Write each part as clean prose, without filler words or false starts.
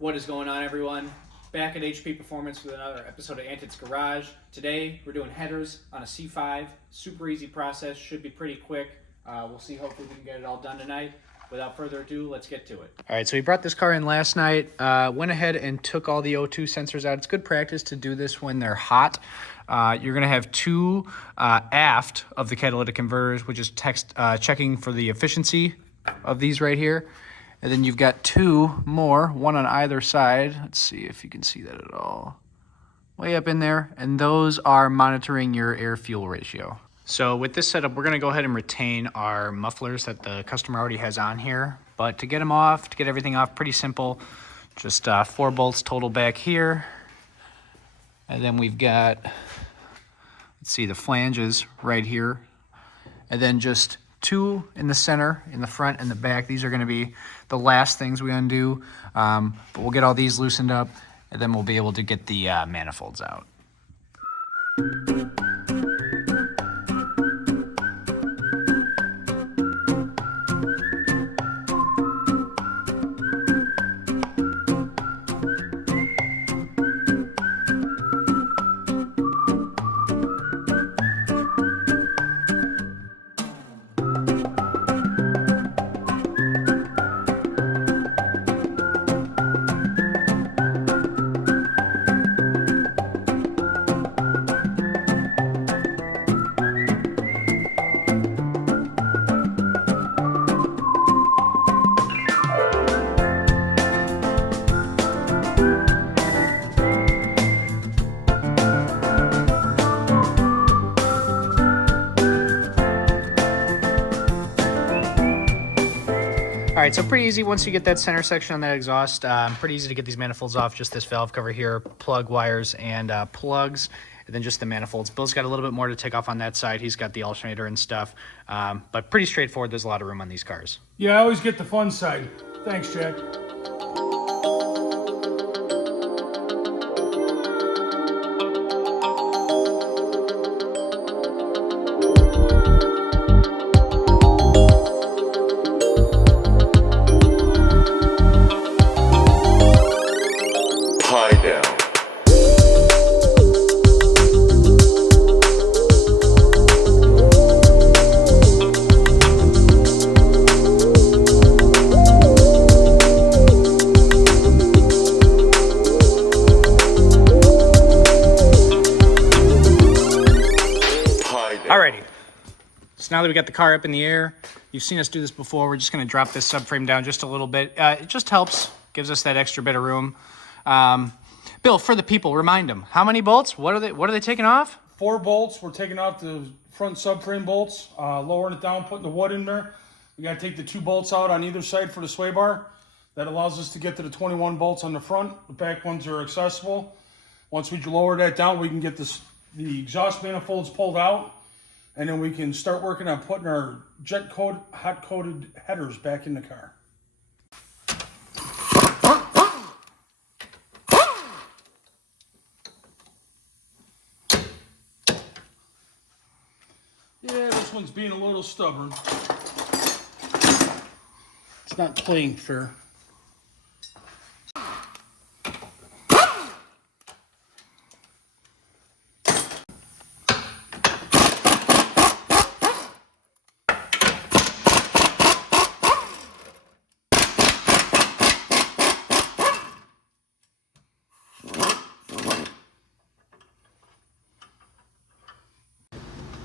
What is going on, everyone? Back at HP Performance with another episode of Antit's Garage. Today we're doing headers on a C5. Super easy process, should be pretty quick. We'll see, hopefully we can get it all done tonight. Without further ado, let's get to it. All right, so we brought this car in last night, went ahead and took all the O2 sensors out. It's good practice to do this when they're hot. You're going to have two aft of the catalytic converters, which is checking for the efficiency of these right here. And then you've got two more, one on either side. Let's see if you can see that at all. Way up in there. And those are monitoring your air-fuel ratio. So with this setup, we're going to go ahead and retain our mufflers that the customer already has on here. But to get them off, to get everything off, pretty simple. Just 4 bolts total back here. And then we've got, let's see, the flanges right here. And then just 2 in the center, in the front and the back. These are going to be the last things we undo. But we'll get all these loosened up, and then we'll be able to get the manifolds out. All right, so pretty easy once you get that center section on that exhaust. Pretty easy to get these manifolds off. Just this valve cover here, plug wires and plugs, and then just the manifolds. Bill's got a little bit more to take off on that side. He's got the alternator and stuff, but pretty straightforward. There's a lot of room on these cars. Yeah, I always get the fun side. Thanks, Jack. Alrighty, so now that we got the car up in the air, you've seen us do this before. We're just going to drop this subframe down just a little bit. It just helps, gives us that extra bit of room. Bill, for the people, remind them, how many bolts? What are they taking off? 4 bolts. We're taking off the front subframe bolts, lowering it down, putting the wood in there. We got to take the 2 bolts out on either side for the sway bar. That allows us to get to the 21 bolts on the front. The back ones are accessible. Once we lower that down, we can get the exhaust manifolds pulled out. And then we can start working on putting our hot-coated headers back in the car. Yeah, this one's being a little stubborn. It's not playing fair.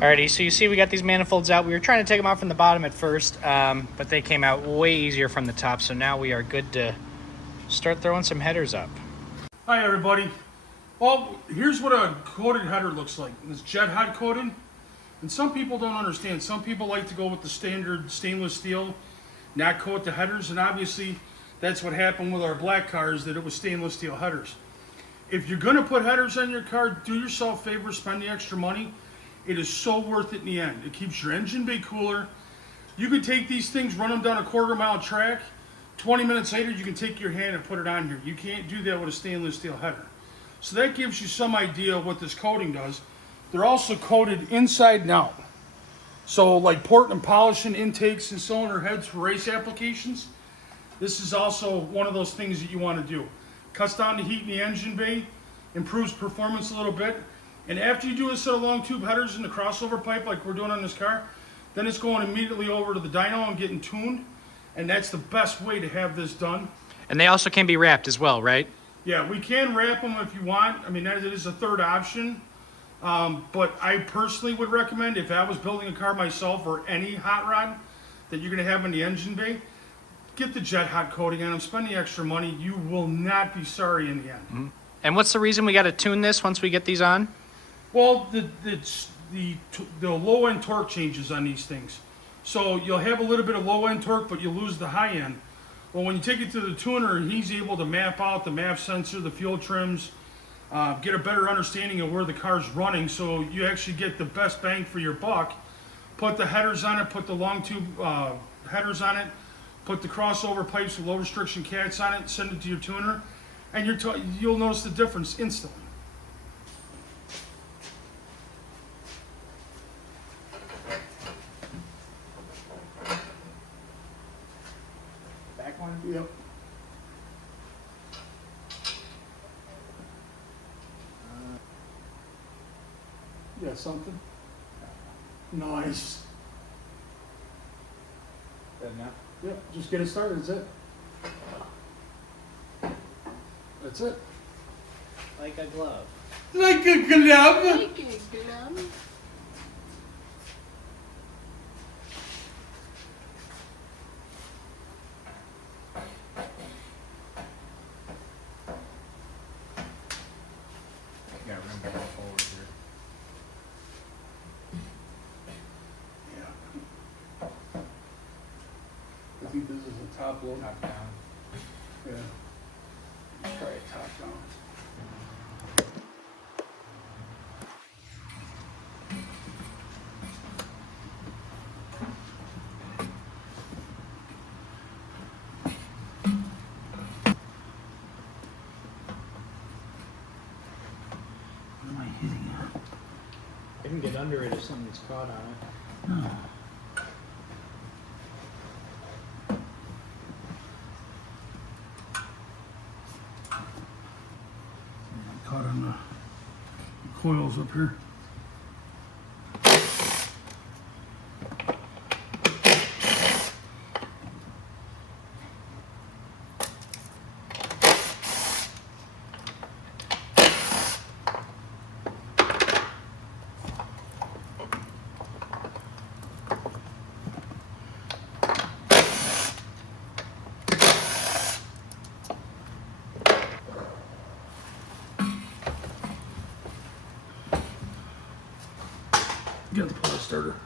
Alrighty, so you see we got these manifolds out. We were trying to take them out from the bottom at first, but they came out way easier from the top, so now we are good to start throwing some headers up. Hi everybody. Well, here's what a coated header looks like. It's jet hot coated, and some people don't understand. Some people like to go with the standard stainless steel, not coat the headers, and obviously that's what happened with our black cars, that it was stainless steel headers. If you're going to put headers on your car, do yourself a favor, spend the extra money. It is so worth it in the end. It keeps your engine bay cooler. You could take these things, run them down a quarter-mile track. 20 minutes later, you can take your hand and put it on here. You can't do that with a stainless steel header. So that gives you some idea of what this coating does. They're also coated inside and out. So like port and polishing intakes and cylinder heads for race applications, this is also one of those things that you want to do. Cuts down the heat in the engine bay, improves performance a little bit, and after you do a set of long tube headers in the crossover pipe like we're doing on this car, then it's going immediately over to the dyno and getting tuned, and that's the best way to have this done. And they also can be wrapped as well, right? Yeah, we can wrap them if you want. I mean, that is a third option. But I personally would recommend, if I was building a car myself or any hot rod that you're going to have in the engine bay, get the jet hot coating on them, spend the extra money. You will not be sorry in the end. Mm-hmm. And what's the reason we got to tune this once we get these on? Well, the low end torque changes on these things. So you'll have a little bit of low end torque, but you lose the high end. Well, when you take it to the tuner, he's able to map out the MAP sensor, the fuel trims, get a better understanding of where the car's running, so you actually get the best bang for your buck. Put the headers on it, put the long tube headers on it, put the crossover pipes with low restriction cats on it, send it to your tuner, and you'll notice the difference instantly. Back one? Yep. Yeah, something? Nice. Good enough? Yep, just get it started, that's it. That's it. Like a glove. Like a glove. Like a glove. You got room to go forward here. Yeah. I think this is a top load. Top down. Yeah. Let's try it top down. What am I hitting at? I can get under it if something's caught on it. No. Caught on the coils up here. Get the pull starter.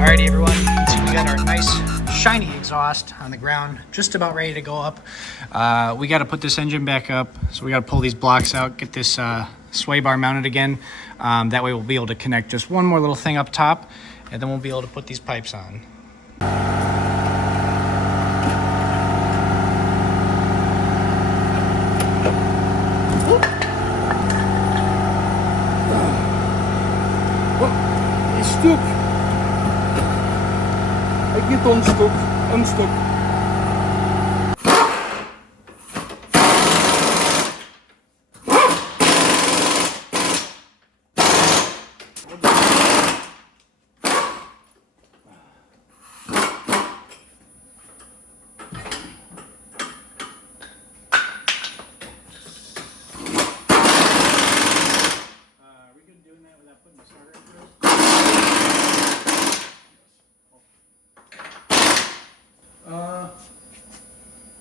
Alrighty everyone, so we got our nice shiny exhaust on the ground, just about ready to go up. We got to put this engine back up, so we got to pull these blocks out, get this sway bar mounted again. That way we'll be able to connect just one more little thing up top, and then we'll be able to put these pipes on. What? It's stuck. I get Niet unstuk, unstuk. Are we good doing that without putting the starter in first?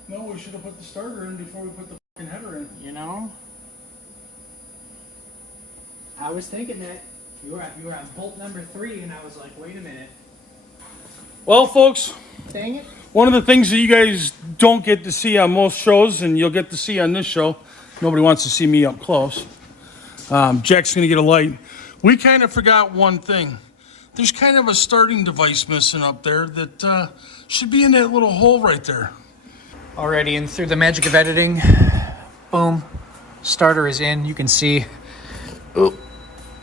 No, we should have put the starter in before we put the fucking header in. You know, I was thinking that you were on bolt number 3, and I was like, wait a minute. Well, folks, Dang it! one of the things that you guys don't get to see on most shows, and you'll get to see on this show, nobody wants to see me up close. Jack's gonna get a light. We kind of forgot one thing. There's kind of a starting device missing up there that should be in that little hole right there. Alrighty, and through the magic of editing, boom, starter is in. You can see, oh,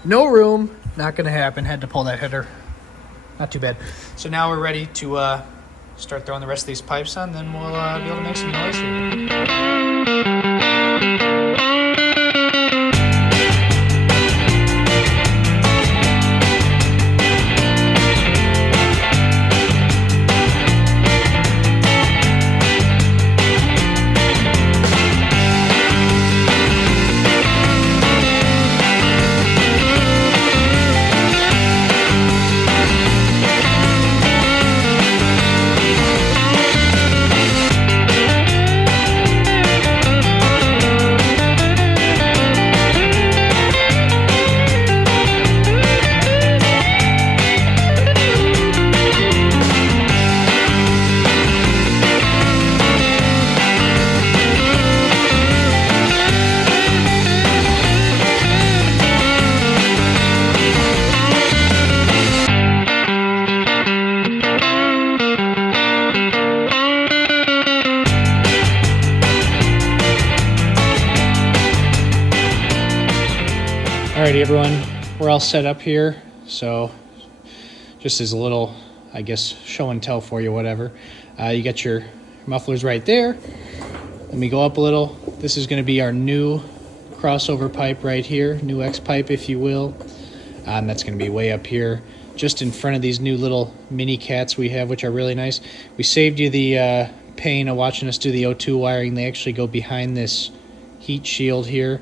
no room, not gonna happen. Had to pull that header. Not too bad. So now we're ready to start throwing the rest of these pipes on, then we'll be able to make some noise here. Alrighty, everyone, we're all set up here. So just as a little, I guess, show and tell for you, whatever. You got your mufflers right there. Let me go up a little. This is going to be our new crossover pipe right here, new X pipe, if you will. That's going to be way up here, just in front of these new little mini cats we have, which are really nice. We saved you the pain of watching us do the O2 wiring. They actually go behind this heat shield here,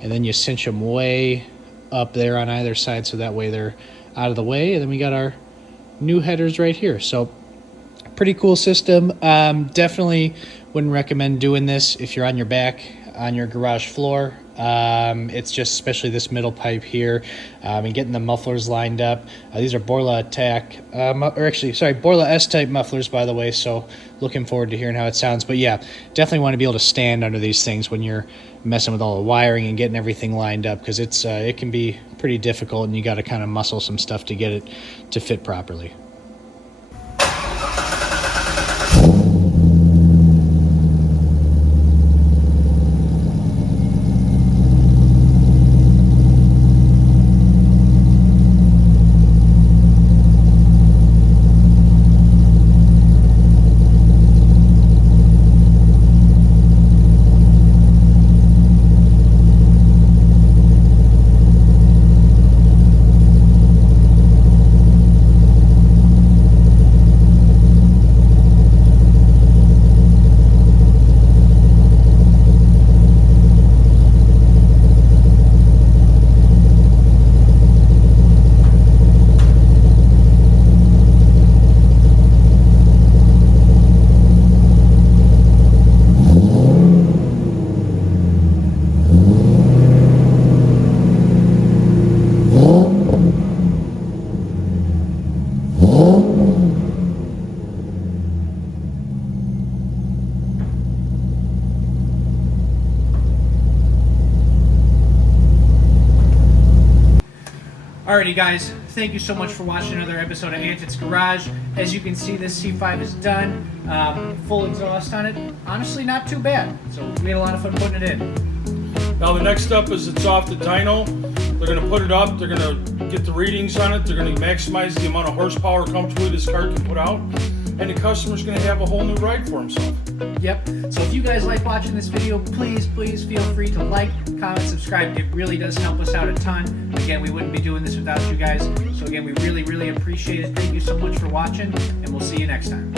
and then you cinch them way up there on either side, so that way they're out of the way. And then we got our new headers right here. So pretty cool system. Definitely wouldn't recommend doing this if you're on your back on your garage floor. It's just especially this middle pipe here, and getting the mufflers lined up. These are Borla Attack, Borla S-type mufflers, by the way, so looking forward to hearing how it sounds. But yeah, definitely want to be able to stand under these things when you're messing with all the wiring and getting everything lined up, because it can be pretty difficult, and you got to kind of muscle some stuff to get it to fit properly. Alrighty guys, thank you so much for watching another episode of Antit's Garage. As you can see, this C5 is done. Full exhaust on it. Honestly, not too bad. So we had a lot of fun putting it in. Now the next step is it's off the dyno. They're going to put it up. They're going to get the readings on it. They're going to maximize the amount of horsepower comfortably this car can put out. and the customer's going to have a whole new ride for himself. Yep. So if you guys like watching this video, please feel free to like, comment, subscribe. It really does help us out a ton. Again, we wouldn't be doing this without you guys. So again, we really appreciate it. Thank you so much for watching, and we'll see you next time.